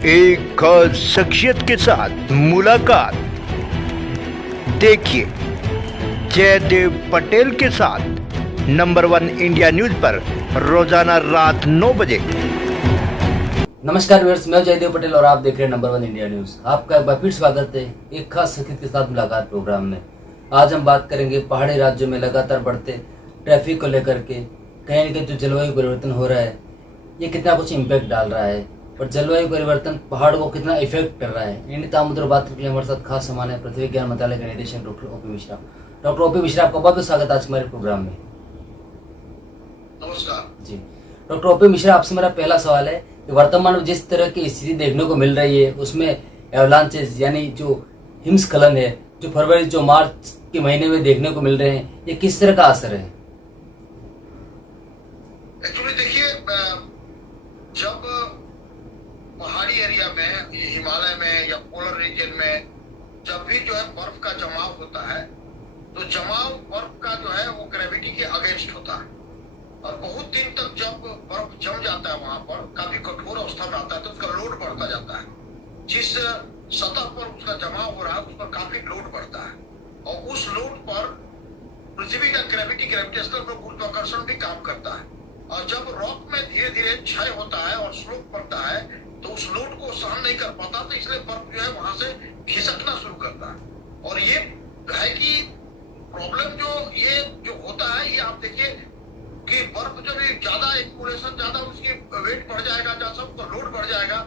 एक खास शख्सियत के साथ मुलाकात। देखिए जयदेव पटेल के साथ नंबर 1 इंडिया न्यूज पर रोजाना रात 9 बजे। नमस्कार व्यूअर्स, मैं जयदेव पटेल और आप देख रहे हैं नंबर 1 इंडिया न्यूज। आपका एक बार फिर स्वागत है एक खास शख्सियत के साथ मुलाकात प्रोग्राम में। आज हम बात करेंगे पहाड़ी राज्यों में लगातार बढ़ते ट्रैफिक को लेकर के। कहीं न कहीं जो जलवायु परिवर्तन हो रहा है ये कितना कुछ इम्पैक्ट डाल रहा है और जलवायु परिवर्तन पहाड़ों को कितना इफेक्ट कर रहा है। इन तमाम मुद्दों पर बात करने के लिए हमारे साथ खास सामान है पृथ्वी विज्ञान मंत्रालय के निदेशक doctor OP Mishra. Doctor OP Mishra, आपका बहुत बहुत स्वागत आज हमारे प्रोग्राम में। नमस्कार जी डॉक्टर ओपी मिश्रा, आपसे मेरा पहला सवाल है कि वर्तमान में जिस तरह की स्थिति देखने को मिल रही है उसमें एवलांचेस यानी जो हिमस्खलन है जो फरवरी जो मार्च के महीने में देखने को मिल रहे हैं, ये किस तरह का असर है? एक्चुअली देखिए, जब पहाड़ी एरिया में, हिमालय में या पोलर रीजन में जब भी जो है बर्फ का जमाव होता है तो जमाव बर्फ का जो है वो ग्रेविटी के अगेंस्ट होता है और बहुत दिन तक जब बर्फ जम जाता है वहां पर काफी कठोर अवस्था में आता है तो उसका लोड बढ़ता जाता है। जिस सतह पर उसका जमाव हो रहा है उस पर काफी लोड बढ़ता है और उस लोड पर पृथ्वी का ग्रेविटेशनल गुरुत्वाकर्षण भी काम करता है और जब रॉक में धीरे धीरे क्षय होता है और स्लोप बढ़ता है तो उस लोड को सहन नहीं कर पाता, तो इसलिए बर्फ जो है वहां से खिसकना शुरू करता है। और ये है कि प्रॉब्लम जो होता है ये आप देखिए कि बर्फ जब ज्यादा एक्यूमुलेशन ज्यादा उसकी वेट बढ़ जाएगा, जैसा उसका लोड बढ़ जाएगा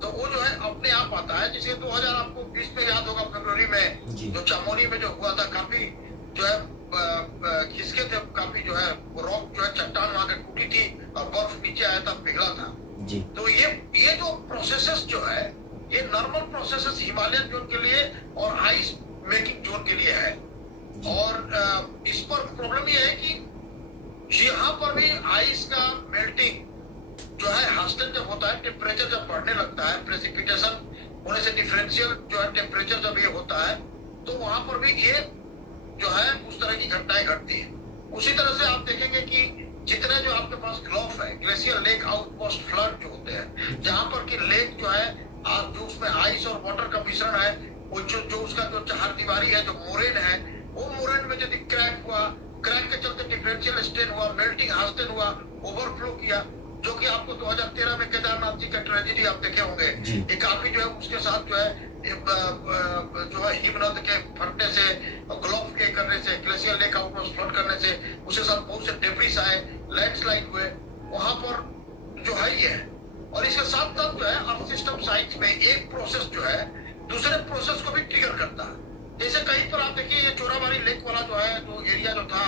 तो वो जो है अपने आप आता है। जिसे 2000 आपको 20 में याद होगा फरवरी में जो चमोली में जो हुआ था, काफी जो है खिसके थे, काफी जो है रॉक जो है चट्टान वहां की टूटी थी और बर्फ नीचे आया था, पिघला था जी। तो ये जो प्रोसेसेस जो है ये नॉर्मल प्रोसेसेस हिमालयन जोन के लिए और आइस मेकिंग जोन के लिए है। और इस पर प्रॉब्लम ये है कि यहाँ पर भी आइस का मेल्टिंग जो है हास्टन जब होता है, टेम्परेचर जब बढ़ने लगता है, प्रेसिपिटेशन होने से डिफरेंशियल जो है टेम्परेचर जब ये होता है तो वहां पर भी ये जो है उस तरह की घटनाएं घटती है। उसी तरह से आप देखेंगे कि जितने जो आपके पास ग्लोफ है, ग्लेशियर लेक आउटपोस्ट फ्लड जो होते हैं, जहां पर कि लेक जो है जो उसमें आइस और वाटर का मिश्रण है, वो जो उसका जो चार दीवारी है, जो मोरेन है, वो मोरेन में यदि क्रैक हुआ, क्रैक के चलते डिफरेंशियल स्ट्रेन हुआ, मेल्टिंग हास्टन हुआ, ओवरफ्लो किया, जो कि आपको 2013 में केदारनाथ जी का ट्रेजेडी आप देखे होंगे। ये काफी जो है उसके साथ जो है हिमनद के फटने से, ग्लोफ के करने से, ग्लेशियर लेक आउटपोस्ट फ्लड करने से उसके साथ बहुत से डेब्रिस आए, लैंडस्लाइड हुए, वहां पर जो है ये है। और इसके साथ साथ जो है अर्थ सिस्टम साइंस में एक प्रोसेस जो है दूसरे प्रोसेस को भी ट्रिगर करता है। जैसे कहीं पर आप देखिए ये चोराबाड़ी लेक वाला जो है जो एरिया जो था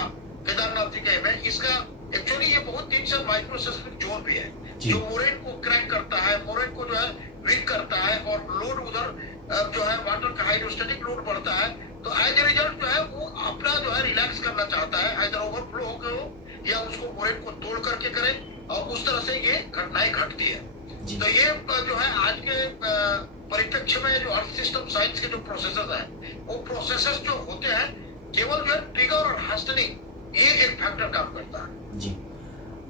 केदारनाथ जी के में, इसका एक्चुअली ये बहुत दिन से माइक्रोसेस्मिक जोन भी है जो मोरेन को क्रैक करता है, मोरेन को जो है वीक करता है और लोड उधर जो है वाटर का हाइड्रोस्टेटिक लोड बढ़ता है तो एज ए रिजल्ट जो है वो अपना जो है रिलैक्स करना चाहता है, आइदर ओवरफ्लो होकर हो या उसको मोरेन को तोड़ करके करे और उस तरह से ये घटनाएं घटती है। तो ये जो है आज के परिप्रेक्ष्य में जो अर्थ सिस्टम साइंस के जो प्रोसेसेस है वो प्रोसेसेस जो होते हैं केवल जो है ट्रिगर और हास्टनिंग ये एक फैक्टर काम करता है जी।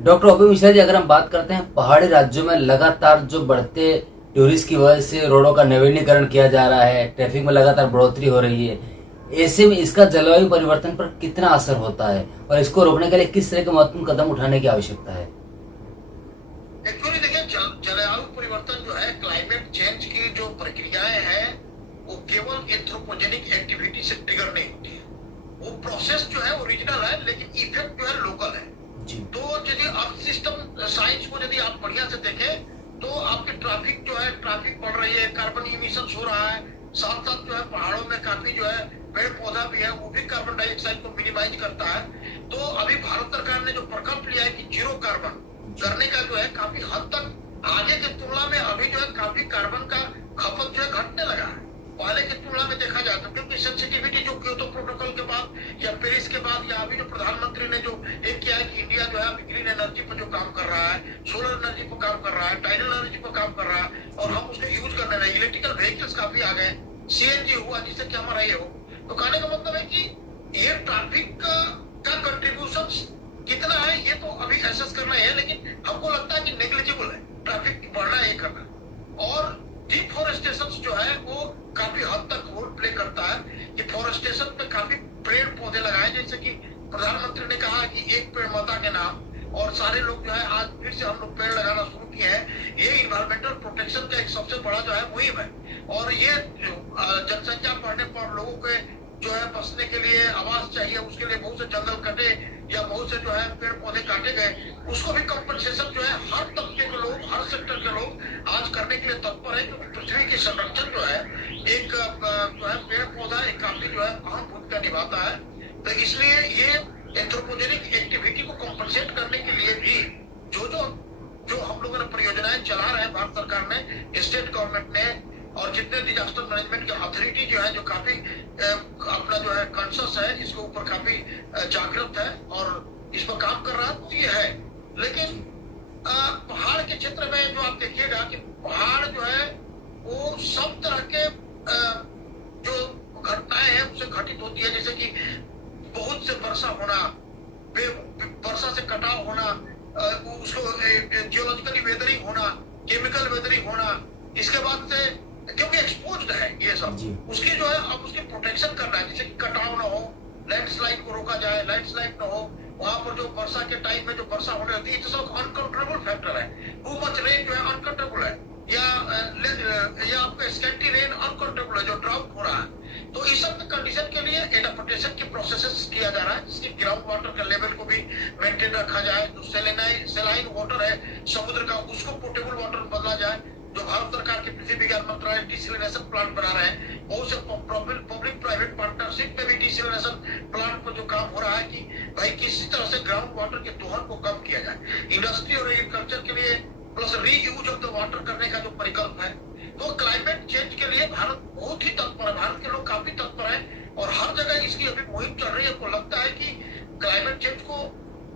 डॉक्टर ओपी मिश्रा जी, अगर हम बात करते हैं पहाड़ी राज्यों में लगातार जो बढ़ते टूरिस्ट की वजह से रोडों का नवीनीकरण किया जा रहा है, ट्रैफिक में लगातार बढ़ोतरी हो रही है, ऐसे में इसका जलवायु परिवर्तन पर कितना असर होता है और इसको रोकने के लिए किस तरह के महत्वपूर्ण कदम उठाने की आवश्यकता है? एक्चुअली देखिए, जलवायु परिवर्तन जो है, क्लाइमेट चेंज की जो प्रक्रियाएं हैं वो केवल एंथ्रोपोजेनिक एक्टिविटी से ट्रिगर नहीं होती है। वो प्रोसेस जो है ओरिजिनल है लेकिन इफेक्ट जो है लोकल है। तो यदि अर्थ सिस्टम साइंस को यदि आप बढ़िया से देखें तो आपकी ट्रैफिक जो है, ट्रैफिक बढ़ रही है, कार्बन इमिशन हो रहा है, साथ साथ जो है पहाड़ों में काफी जो है पेड़ पौधा भी है, वो भी कार्बन डाइऑक्साइड को मिनिमाइज करता है। तो अभी भारत सरकार ने जो प्रकल्प लिया है कि जीरो कार्बन करने का जो है काफी हद तक आगे की तुलना में अभी जो है काफी कार्बन का खपत जो है घटने लगा है पहले की तुलना में देखा जाए तो। क्योंकि सेंसिटिविटी जो क्योटो प्रोटोकॉल के बाद या पेरिस के बाद या अभी जो प्रधानमंत्री ने जो एक किया है कि इंडिया जो है अभी ग्रीन एनर्जी पर जो काम कर रहा है, सोलर एनर्जी पर काम कर रहा है, टाइडल एनर्जी पर काम कर रहा है और हम उसको यूज करने लगे। इलेक्ट्रिकल व्हीकल्स काफी आ गए, सीएनजी हुआ जिससे कि हमारा ये हो। तो कहने का मतलब है कि ये ट्रैफिक का कंट्रीब्यूशन कितना है ये तो अभी एसेस करना है, लेकिन हमको लगता है कि नेग्लिजिबल है ट्रैफिक बढ़ना ये करना। और फॉरेस्ट जो है वो काफी हद तक रोल प्ले करता है कि फॉरेस्टेशन पे काफी पेड़ पौधे लगाए, जैसे कि प्रधानमंत्री ने कहा कि एक पेड़ माता के नाम, और सारे लोग जो है आज फिर से हम लोग पेड़ लगाना शुरू किए हैं। ये इन्वायरमेंटल प्रोटेक्शन का एक सबसे बड़ा जो है मुहिम है। और ये जनसंख्या बढ़ने पर लोगों के जो है बसने के लिए आवास चाहिए, उसके लिए बहुत से जंगल कटे या बहुत से जो है पेड़ पौधे काटे गए, उसको भी कंपनसेशन जो है हर तबके के लोग, हर सेक्टर के लोग आज करने के लिए तत्पर है, क्योंकि पृथ्वी की संरक्षण जो है एक जो है पेड़ पौधा एक काफी जो है अहम भूमिका निभाता है। तो इसलिए ये एंथ्रोपोजेनिक एक्टिविटी को कंपनसेट करने के लिए भी जो हम लोगों ने परियोजनाएं चला रहे हैं, भारत सरकार ने, स्टेट गवर्नमेंट ने, और जितने डिजास्टर मैनेजमेंट की अथॉरिटी जो है जो काफी अपना जो है कॉन्शियस है, इसके ऊपर काफी जागृत है और इस पर काम कर रहा है, तो ये है। लेकिन पहाड़ के क्षेत्र में जो आप देखिएगा कि पहाड़ जो है वो सब तरह के जो घटनाएं हैं उससे घटित होती है, जैसे कि बहुत से वर्षा होना, वर्षा से कटाव होना, उसको जियोलॉजिकली वेदरिंग होना, केमिकल वेदरिंग होना, इसके बाद से क्योंकि एक्सपोज्ड है ये सब, उसकी जो है अब उसकी प्रोटेक्शन करना है, जैसे कि कटाव ना हो, लैंडस्लाइड को रोका जाए, लैंडस्लाइड ना हो, वहां पर जो वर्षा के टाइम में जो वर्षा होने लगती है, ये सब अनकंट्रोलेबल फैक्टर है। टू मच रेन जो है अनकंट्रोलेबल है, या आपका स्कैटी रेन अनकंट्रोलेबल है, जो ड्राउट हो रहा है। तो इस सब कंडीशन के लिए एडाप्टेशन की प्रोसेसेस किया जा रहा है, जिसके ग्राउंड वाटर का लेवल को भी मेंटेन रखा जाए, जो सेलाइन वाटर है समुद्र का उसको पोर्टेबल वाटर बदला जाए, जो भारत सरकार के पृथ्वी विज्ञान मंत्रालय डिसलिनेशन प्लांट बना रहे हैं, बहुत से पब्लिक प्राइवेट पार्टनरशिप में भी डिसलिनेशन प्लांट पर जो काम हो रहा है कि भाई किसी तरह से ग्राउंड वाटर के दोहन को कम किया जाए, इंडस्ट्री और एग्रीकल्चर के लिए plus reuse of the water करने का जो परिकल्प है। तो क्लाइमेट चेंज के लिए भारत बहुत ही तत्पर है, भारत के लोग काफी तत्पर है और हर जगह इसकी अभी मुहिम चल रही है। तो लगता है कि क्लाइमेट चेंज को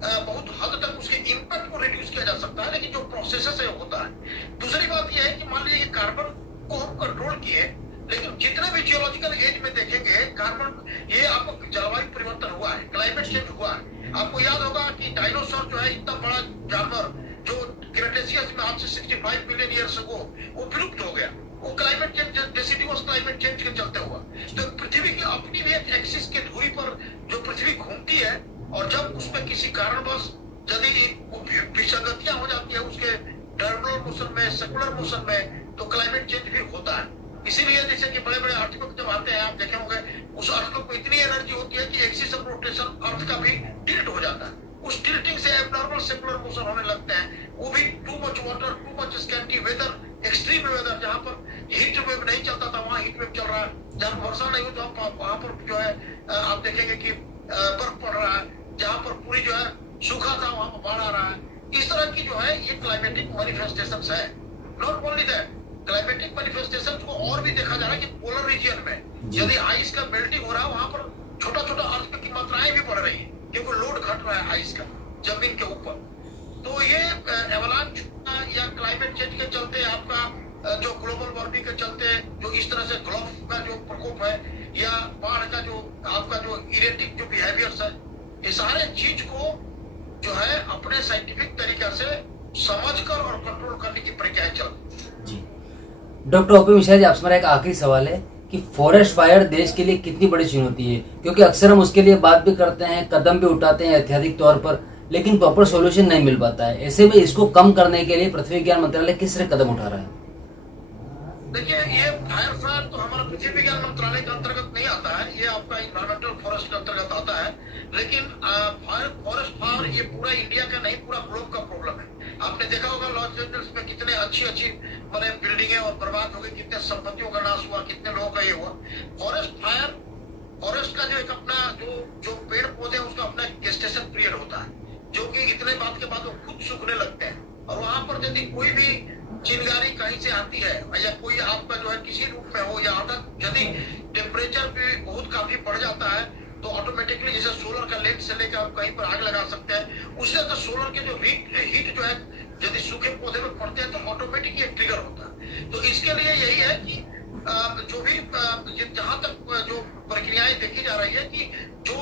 बहुत हद तक उसके इम्पैक्ट को रिड्यूस किया जा सकता है, लेकिन जो प्रोसेस है होता है। दूसरी बात यह है कि मान लीजिए कार्बन को हम कंट्रोल किए, लेकिन जितने भी जियोलॉजिकल एज में देखेंगे कार्बन, ये आपको जलवायु परिवर्तन हुआ है, क्लाइमेट चेंज हुआ है। आपको याद होगा कि डायनासोर जो है इतना बड़ा जानवर जो क्रेटेशियस में आज से 65 मिलियन ईयर्स अगो वो विलुप्त हो गया, वो climate change, deciduous climate change के चलते हुआ। तो पृथ्वी की अपनी भी एक एक्सिस के धुरी पर जो पृथ्वी घूमती है, और जब उसमें किसी कारणवश यदि विसंगतियां हो जाती है उसके टर्मिनल मोशन में, सर्कुलर मोशन में, तो क्लाइमेट चेंज भी होता है। इसीलिए जैसे कि बड़े बड़े अर्थक्वेक जब आते हैं, आप देखे होंगे उस अर्थक्वेक में इतनी एनर्जी होती है कि एक्सिस ऑफ रोटेशन अर्थ का भी टिल्ट हो जाता है, उस टिल्टिंग से एब्नॉर्मल सर्कुलर मोशन होने लगते हैं। वो भी too much water, too much scanty weather, extreme weather, जहाँ पर हीट वेव नहीं चलता था वहाँ हीट वेव चल रहा है, जहाँ वर्षा नहीं हो वहाँ पर जो है आप देखेंगे कि बर्फ पड़ रहा है, जहाँ पर पूरी जो है सूखा था वहाँ पर बाढ़ आ रहा है। इस तरह की जो है ये क्लाइमेटिक मैनिफेस्टेशंस है। Not only that, climatic manifestations को और भी देखा जा रहा है कि पोलर रीजन में यदि आइस का मेल्टिंग हो रहा है, वहाँ पर छोटा छोटा अर्थ की मात्राएं भी बढ़ रही है, क्योंकि लोड घट रहा है आइस का जमीन के ऊपर। तो ये एवलांच या क्लाइमेट चेंज के चलते आपका जो ग्लोबल वार्मिंग के चलते जो इस तरह से ग्लोफ का जो प्रकोप है, या बाढ़ का जो आपका जो इरेटिक जो बिहेवियर्स है, ये सारे चीज को जो है अपने साइंटिफिक तरीका से समझकर और कंट्रोल करने की प्रक्रिया चल। जी डॉक्टर ओपी मिश्रा जी, आपसे मेरा एक आखिरी सवाल है कि फॉरेस्ट फायर देश के लिए कितनी बड़ी चुनौती है, क्योंकि अक्सर हम उसके लिए बात भी करते हैं, कदम भी उठाते हैं ऐतिहासिक तौर पर, लेकिन प्रॉपर सॉल्यूशन नहीं मिल पाता है। ऐसे में इसको कम करने के लिए पृथ्वी विज्ञान मंत्रालय किस तरह कदम उठा रहा है? देखिए, ये फायर तो हमारा पृथ्वी विज्ञान मंत्रालय के अंतर्गत नहीं आता है, ये आपका इन्वायरमेंटल फॉरेस्ट के अंतर्गत आता है। लेकिन फॉरेस्ट फायर ये पूरा इंडिया का नहीं, पूरा ग्लोब का प्रॉब्लम है। आपने देखा होगा लॉस एंजल्स में कितने अच्छी अच्छी बड़े बिल्डिंगें और बर्बाद हो गई, कितने संपत्तियों का नाश हुआ, कितने लोगों का ये हुआ। फॉरेस्ट फायर, फॉरेस्ट का जो एक अपना जो पेड़ पौधे उसका अपना गेस्टेशन पीरियड होता है, जो कि इतने बात के बाद वो खुद सूखने लगते हैं। और वहां पर यदि कोई भी चिंगारी कहीं से आती है या कोई आपका जो है किसी रूप में हो, या यदि टेम्परेचर भी बहुत काफी बढ़ जाता है, तो ऑटोमेटिकली जैसे सोलर का लेंस से लेकर आप कहीं पर आग लगा सकते हैं, उससे तो सोलर के जो हीट जो है यदि सूखे पौधे में पड़ते हैं तो ऑटोमेटिक ये ट्रिगर होता है। तो इसके लिए यही है कि जो भी जहां तक जो प्रक्रियाएं देखी जा रही है कि जो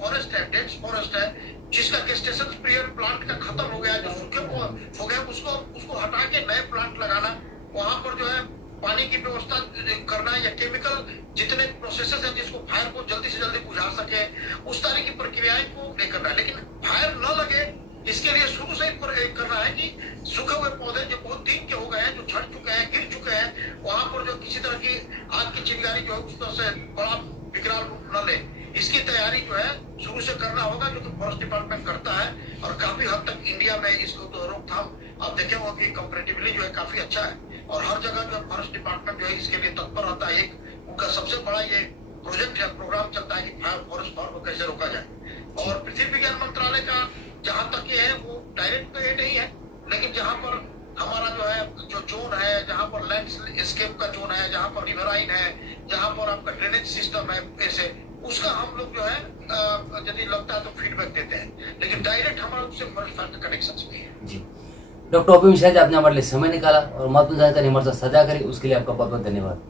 फॉरेस्ट है, डेंस फॉरेस्ट है, जिसका गेस्टेशन पीरियड प्लांट का खत्म हो गया, जो सूखे हो गए, उसको हटा के नए प्लांट लगाना, वहां पर जो है पानी की व्यवस्था है या केमिकल जितने प्रोसेसेस हैं जिसको फायर को जल्दी से जल्दी बुझा सके, उस तरह की प्रक्रियाएं को नहीं करना है। लेकिन फायर न लगे इसके लिए शुरू से करना है कि सूखे हुए पौधे जो बहुत दिन के हो गए हैं, जो झड़ चुके हैं, गिर चुके हैं, वहां पर जो किसी तरह की आग की चिंगारी जो है उस तरह से बड़ा विकराल रूप न ले, इसकी तैयारी जो है शुरू से करना होगा, जो कि फॉरेस्ट डिपार्टमेंट करता है और काफी हद तक इंडिया में इसको तो रोकथाम आप देखे हो कि कंपैरेटिवली जो है काफी अच्छा है और हर जगह जो फॉरेस्ट डिपार्टमेंट जो है इसके लिए तत्पर रहता है। एक उनका सबसे बड़ा ये प्रोजेक्ट है, प्रोग्राम चलता है कि फॉरेस्ट फायर को कैसे रोका जाए। और पृथ्वी विज्ञान मंत्रालय का जहां तक ये है वो डायरेक्ट तो ये नहीं है, लेकिन जहां पर हमारा जो है जो जोन है, जहां पर लैंडस्केप का जोन है, जहां पर रिवराइन है, जहां पर आपका ड्रेनेज सिस्टम है, ऐसे उसका हम लोग जो है यदि लगता है तो फीडबैक देते हैं, लेकिन डायरेक्ट हमारा उससे फॉरेस्ट फायर का कनेक्शन भी है। जी, डॉक्टर ओपी मिश्रा जी, आपने हमारे लिए समय निकाला और महत्वपूर्ण जानकारी हमारे साथ साझा करी, उसके लिए आपका बहुत बहुत धन्यवाद।